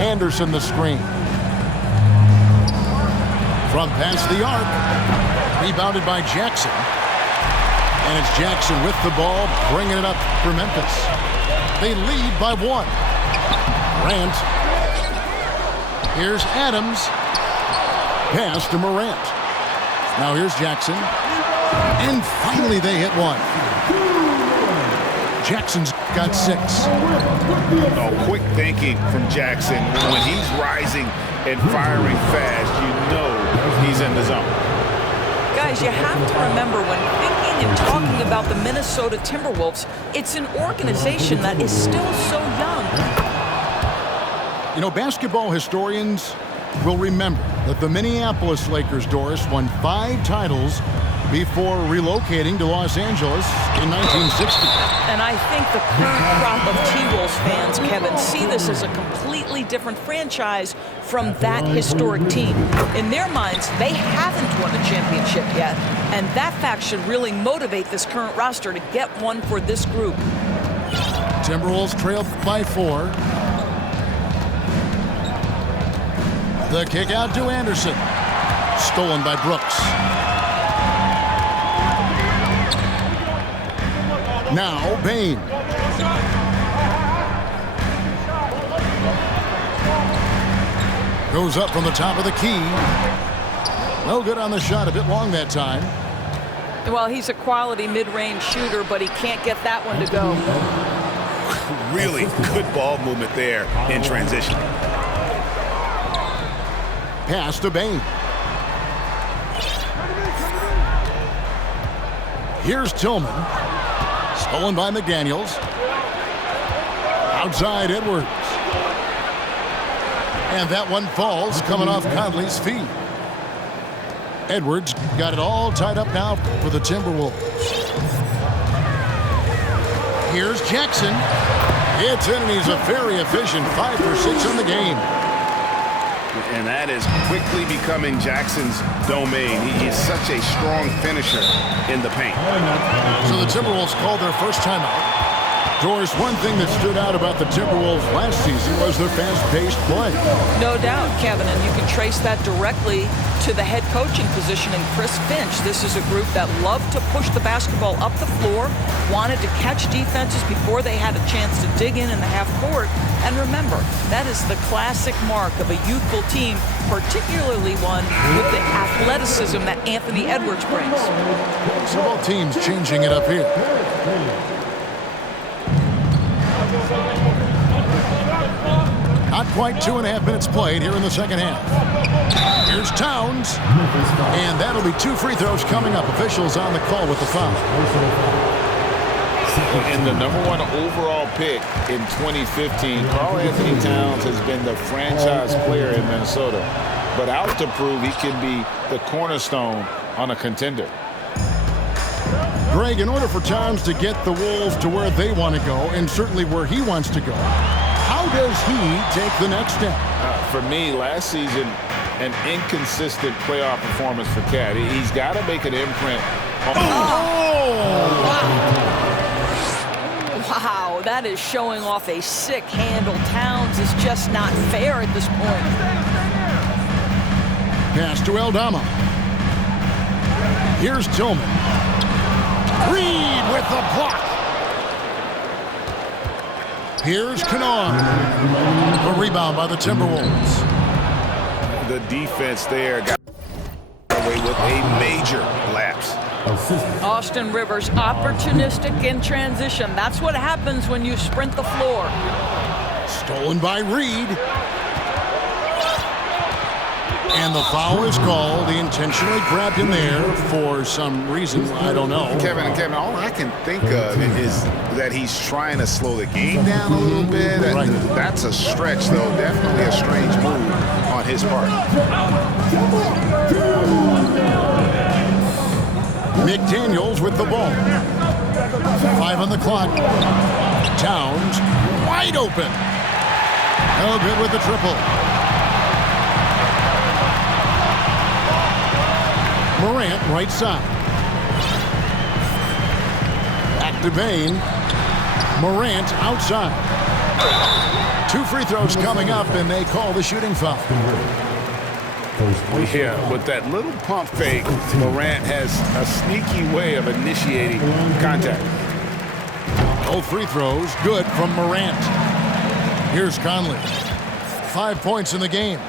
Anderson the screen. From past the arc. Rebounded by Jackson. And it's Jackson with the ball, bringing it up for Memphis. They lead by 1. Morant. Here's Adams. Pass to Morant. Now here's Jackson. And finally they hit 1. Jackson's got 6. Oh, quick thinking from Jackson. When he's rising and firing fast, you know he's in the zone. Guys, you have to remember when thinking and talking about the Minnesota Timberwolves, it's an organization that is still so young. You know, basketball historians will remember that the Minneapolis Lakers, Doris, won 5 titles before relocating to Los Angeles in 1960. And I think the current crop of T-Wolves fans, Kevin, see this as a completely different franchise from that historic team. In their minds, they haven't won a championship yet, and that fact should really motivate this current roster to get one for this group. Timberwolves trail by 4. The kick out to Anderson. Stolen by Brooks. Now Bane. Goes up from the top of the key. No good on the shot. A bit long that time. Well, he's a quality mid-range shooter, but he can't get that one to go. Really good ball movement there in transition. Pass to Bane. Here's Tillman. Stolen by McDaniels. Outside Edwards. And that one falls, coming off Conley's feet. Edwards got it all tied up now for the Timberwolves. Here's Jackson. It's in, and he's a very efficient 5 for 6 in the game. And that is quickly becoming Jackson's domain. He is such a strong finisher in the paint. So the Timberwolves called their first timeout. Doris, one thing that stood out about the Timberwolves last season was their fast-paced play. No doubt, Kevin, and you can trace that directly to the head coaching position in Chris Finch. This is a group that loved to push the basketball up the floor, wanted to catch defenses before they had a chance to dig in the half court. And remember, that is the classic mark of a youthful team, particularly one with the athleticism that Anthony Edwards brings. So both teams changing it up here. Not quite 2.5 minutes played here in the second half. Here's Towns. And that'll be 2 free throws coming up. Officials on the call with the foul. And the #1 overall pick in 2015, Karl-Anthony Towns has been the franchise player in Minnesota, but out to prove he can be the cornerstone on a contender. Greg, in order for Towns to get the Wolves to where they want to go, and certainly where he wants to go, how does he take the next step? For me, last season, an inconsistent playoff performance for Cat. He's got to make an imprint. Wow, that is showing off a sick handle. Towns is just not fair at this point. Pass to Aldama. Here's Tillman. Reed with the block. Here's Kanong. A rebound by the Timberwolves. The defense there got away with a major lapse. Austin Rivers, opportunistic in transition. That's what happens when you sprint the floor. Stolen by Reed. And the foul is called. He intentionally grabbed him there for some reason. I don't know. Kevin, all I can think of is that he's trying to slow the game down a little bit. Right. That's a stretch, though. Definitely a strange move on his part. McDaniels with the ball. 5 on the clock. Towns wide open. No good with the triple. Morant right side. Back to Bane. Morant outside. 2 free throws coming up, and they call the shooting foul. Yeah, with that little pump fake, Morant has a sneaky way of initiating contact. Both free throws good from Morant. Here's Conley. 5 points in the game.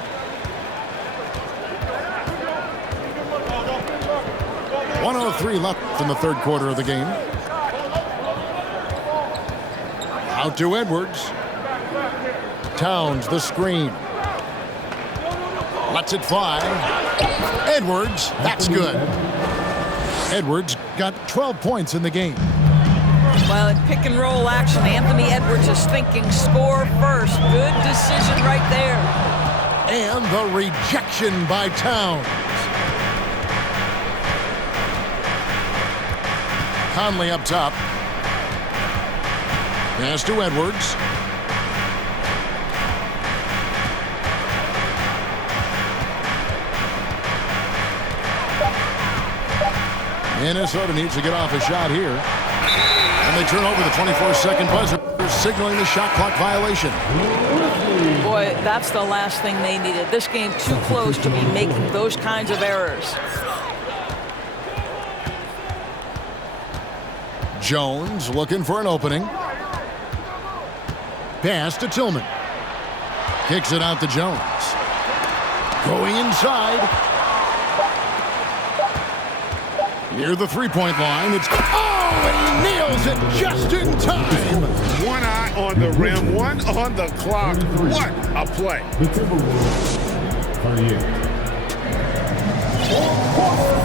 .103 left in the third quarter of the game. Out to Edwards. Towns, the screen. Lets it fly. Edwards, that's good. Edwards got 12 points in the game. Well, in pick and roll action, Anthony Edwards is thinking score first. Good decision right there. And the rejection by Towns. Conley up top. Pass to Edwards. Minnesota needs to get off a shot here. And they turn over the 24-second buzzer, signaling the shot clock violation. Boy, that's the last thing they needed. This game too close to be making those kinds of errors. Jones looking for an opening. Pass to Tillman. Kicks it out to Jones. Going inside. Near the three-point line. It's and he nails it just in time. One eye on the rim, one on the clock. What a play.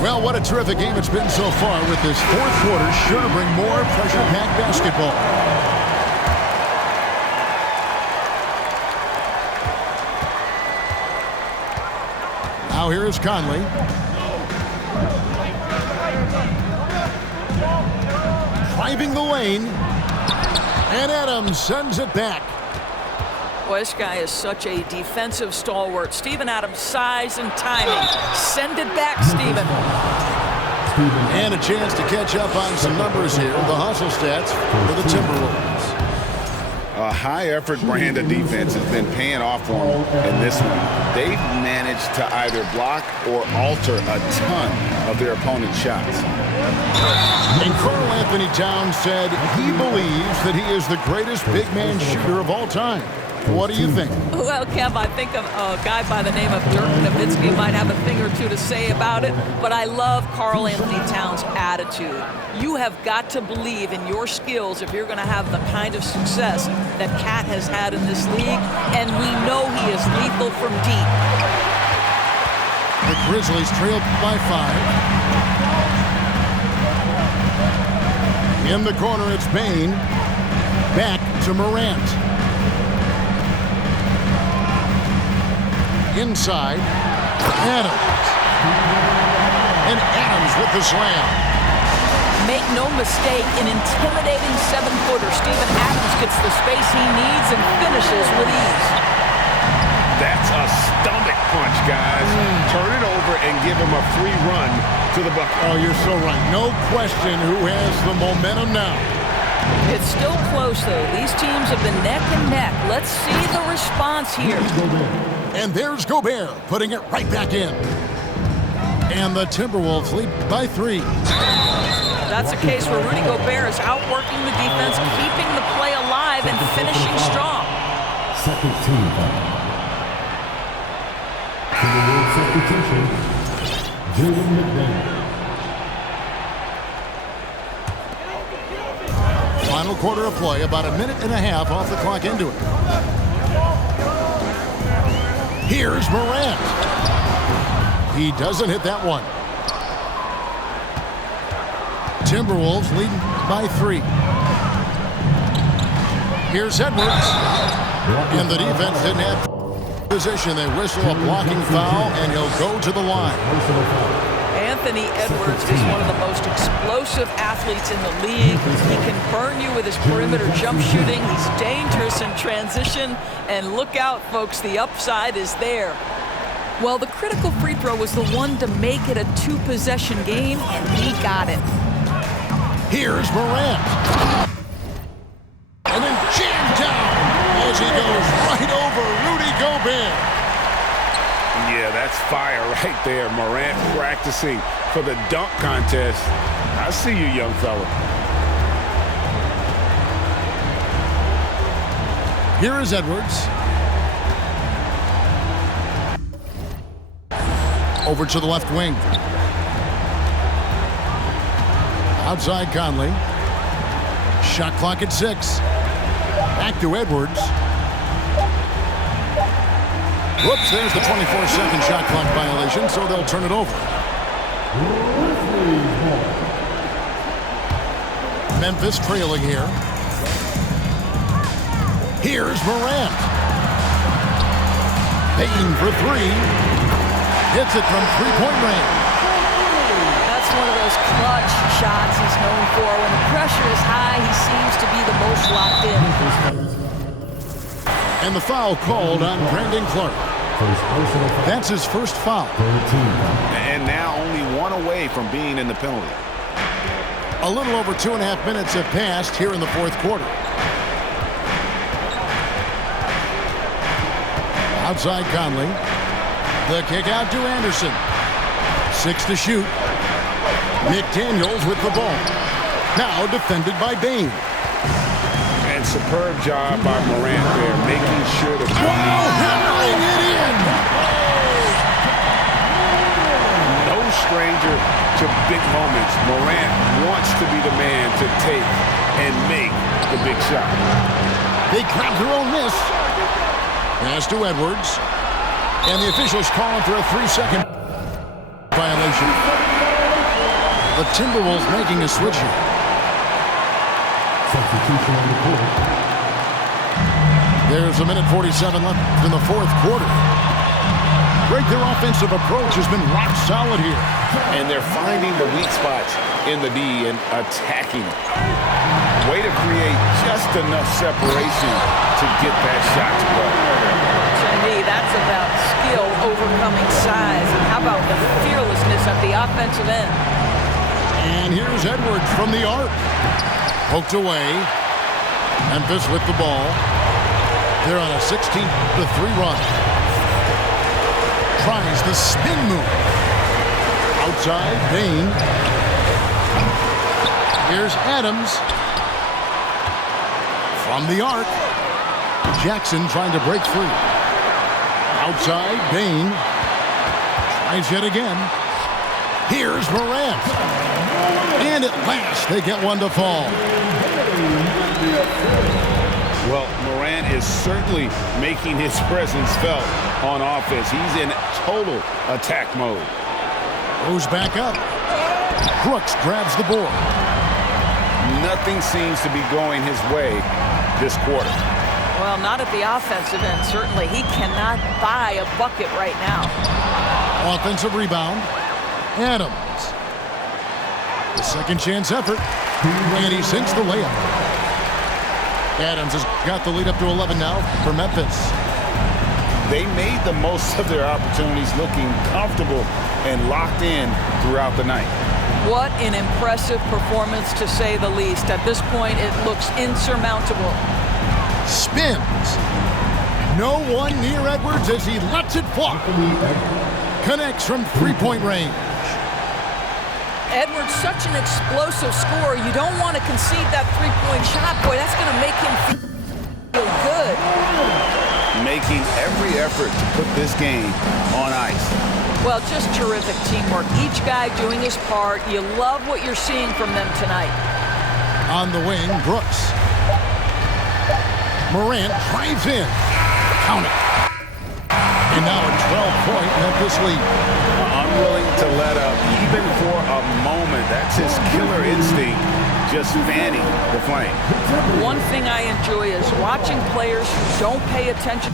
Well, what a terrific game it's been so far, with this fourth quarter sure to bring more pressure-packed basketball. Now here is Conley. Driving the lane. And Adams sends it back. Boy, this guy is such a defensive stalwart. Steven Adams' size and timing. Send it back, Steven. And a chance to catch up on some numbers here. The hustle stats for the Timberwolves. A high-effort brand of defense has been paying off for them in this one. They've managed to either block or alter a ton of their opponent's shots. And Karl Anthony Towns said he believes that he is the greatest big man shooter of all time. What do you think? Well, Kev, I think a guy by the name of Dirk Nowitzki might have a thing or two to say about it, but I love Karl Anthony Towns' attitude. You have got to believe in your skills if you're going to have the kind of success that Cat has had in this league, and we know he is lethal from deep. The Grizzlies trailed by 5. In the corner, it's Bane. Back to Morant. Inside, Adams. And Adams with the slam. Make no mistake, an intimidating seven-footer. Steven Adams gets the space he needs and finishes with ease. That's a stomach punch, guys. Turn it over and give him a free run to the bucket. Oh, you're so right. No question who has the momentum now. It's still close, though. These teams have been neck and neck. Let's see the response here. And there's Gobert putting it right back in. And the Timberwolves lead by 3. That's a case where Rudy Gobert is outworking the defense, keeping the play alive and finishing strong. Second team foul. Timberwolves substitution, Jalen McDaniel. Final quarter of play, about a minute and a half off the clock into it. Here's Morant. He doesn't hit that one. Timberwolves leading by 3. Here's Edwards. And the defense didn't have position. They whistle a blocking foul, and he'll go to the line. Anthony Edwards is one of the most explosive athletes in the league. He can burn you with his perimeter jump shooting. He's dangerous in transition. And look out, folks, the upside is there. Well, the critical free throw was the one to make it a 2-possession game, and he got it. Here's Morant. And then jammed down as as he goes right over Rudy Gobert. Yeah, that's fire right there. Morant practicing for the dunk contest. I see you, young fella. Here is Edwards. Over to the left wing. Outside Conley. Shot clock at 6. Back to Edwards. Whoops, there's the 24-second shot clock violation, so they'll turn it over. Memphis trailing here. Here's Morant. Payton for 3. Hits it from three-point range. That's one of those clutch shots he's known for. When the pressure is high, he seems to be the most locked in. And the foul called on Brandon Clark. That's his first foul. And now only one away from being in the penalty. A little over 2.5 minutes have passed here in the fourth quarter. Outside Conley. The kick out to Anderson. 6 to shoot. McDaniels with the ball. Now defended by Bane. And superb job by Morant there, making sure to hammering it in. No stranger to big moments. Morant wants to be the man to take and make the big shot. They grab their own miss. Pass to Edwards. And the officials calling for a 3-second violation. The Timberwolves making a switch here. Substitution on the court. There's 1:47 left in the fourth quarter. Their offensive approach has been rock solid here. And they're finding the weak spots in the D and attacking it. Way to create just enough separation to get that shot to go. To me, that's about skill overcoming size. And how about the fearlessness at the offensive end? And here's Edwards from the arc. Poked away. Memphis with the ball. They're on a 16-3 run. Tries the spin move. Outside, Bane. Here's Adams. From the arc. Jackson trying to break free. Outside, Bane. Tries yet again. Here's Morant. And at last, they get one to fall. Well, Morant is certainly making his presence felt on offense. He's in total attack mode. Goes back up. Brooks grabs the board. Nothing seems to be going his way this quarter. Well, not at the offensive end, certainly. He cannot buy a bucket right now. Offensive rebound. Adams. The second chance effort. And he sinks the layup. Adams has got the lead up to 11 now for Memphis. They made the most of their opportunities, looking comfortable and locked in throughout the night. What an impressive performance, to say the least. At this point, it looks insurmountable. Spins. No one near Edwards as he lets it fly. Connects from three-point range. Edwards, such an explosive scorer. You don't want to concede that three-point shot. Boy, that's going to make him feel good. Making every effort to put this game on ice. Well, just terrific teamwork. Each guy doing his part. You love what you're seeing from them tonight. On the wing, Brooks. Morant drives in. Count it. And now a 12-point Memphis lead. Unwilling to let up even for a moment. That's his killer instinct, just fanning the flame. One thing I enjoy is watching players who don't pay attention